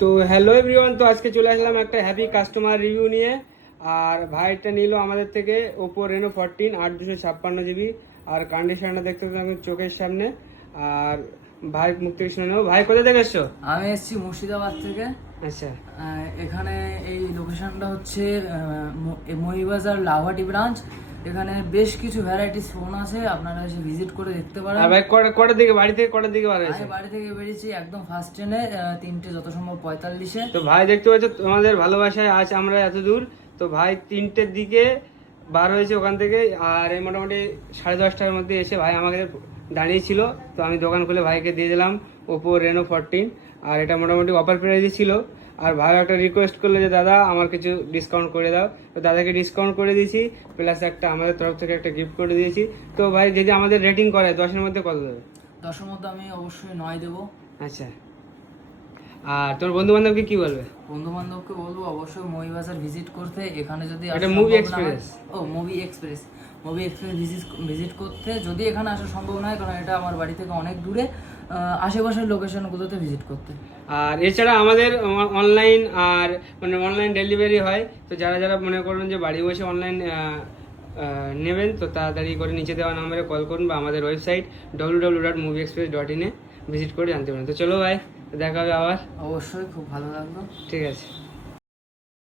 তো hello everyone, তো আজকে চলে আসলাম একটা হ্যাপি কাস্টমার রিভিউ নিয়ে। আর ভাইটা নিল আমাদের থেকে ওপো রেনো 14 8 256 GB। আর কন্ডিশনটা দেখতে পাবেন চোখের সামনে। আর ভাই মুখ থেকে শুনে নেবো। ভাই কোথা থেকে এসছো? আমি এসেছি মুর্শিদাবাদ থেকে। আচ্ছা, এখানে এই লোকেশনটা হচ্ছে মহিবাজার লাউহাটি ব্রাঞ্চ। এখানে বেশ কিছু ভ্যারাইটিস ফোন আছে, আপনারা এসে ভিজিট করে দেখতে পারেন। আর ভাই কটার দিকে বাড়ি থেকে কটার দিকে বার হয়েছে? আমি বাড়ি থেকে বেরিয়েছি একদম ফার্স্ট ট্রেনে 3টে যত সম্ভব 45-এ। তো ভাই দেখতে পাচ্ছ তোমাদের ভালোবাসায় আজ আমরা এত দূর। তো ভাই 3টের দিকে বার হয়েছে ওখান থেকে। আর এই মোটামুটি 10:30টার মধ্যে এসে ভাই আমাকে দাঁড়িয়েছিল। তো আমি দোকান খুলে ভাইকে দিয়ে দিলাম ওপো রেনো 14। আর এটা মোটামুটি অফার প্রাইসে ছিল। আর ভাই একটা রিকোয়েস্ট করলো যে দাদা আমার কিছু ডিসকাউন্ট করে দাও। তো দাদাকে ডিসকাউন্ট করে দিয়েছি, প্লাস একটা আমাদের তরফ থেকে একটা গিফট করে দিয়েছি। তো ভাই যদি আমাদের রেটিং করে 10-এর মধ্যে কত দেবে? 10-এর মধ্যে আমি অবশ্যই 9 দেবো। আচ্ছা, আর তোর বন্ধু বান্ধবকে কি বলবে? বন্ধু বান্ধবকে বলবো অবশ্যই মহিবাজার ভিজিট করতে। এখানে যদি এটা movie express. Movie express visit করতে, যদি এখানে আসা সম্ভব নয় কারণ এটা আমার বাড়ি থেকে অনেক দূরে, আশেপাশের লোকেশনগুলোতে ভিজিট করতে। আর এছাড়া আমাদের অনলাইন আর মানে অনলাইন ডেলিভারি হয়। তো যারা যারা মনে করবেন যে বাড়ি বসে অনলাইন নেবেন, তো তাড়াতাড়ি করে নিচে দেওয়া নম্বরে কল করুন বা আমাদের ওয়েবসাইট www.movieexpress.in ভিজিট করে জানতে পারেন। তো চলো ভাই, দেখা হবে আবার। অবশ্যই, খুব ভালো লাগলো। ঠিক আছে।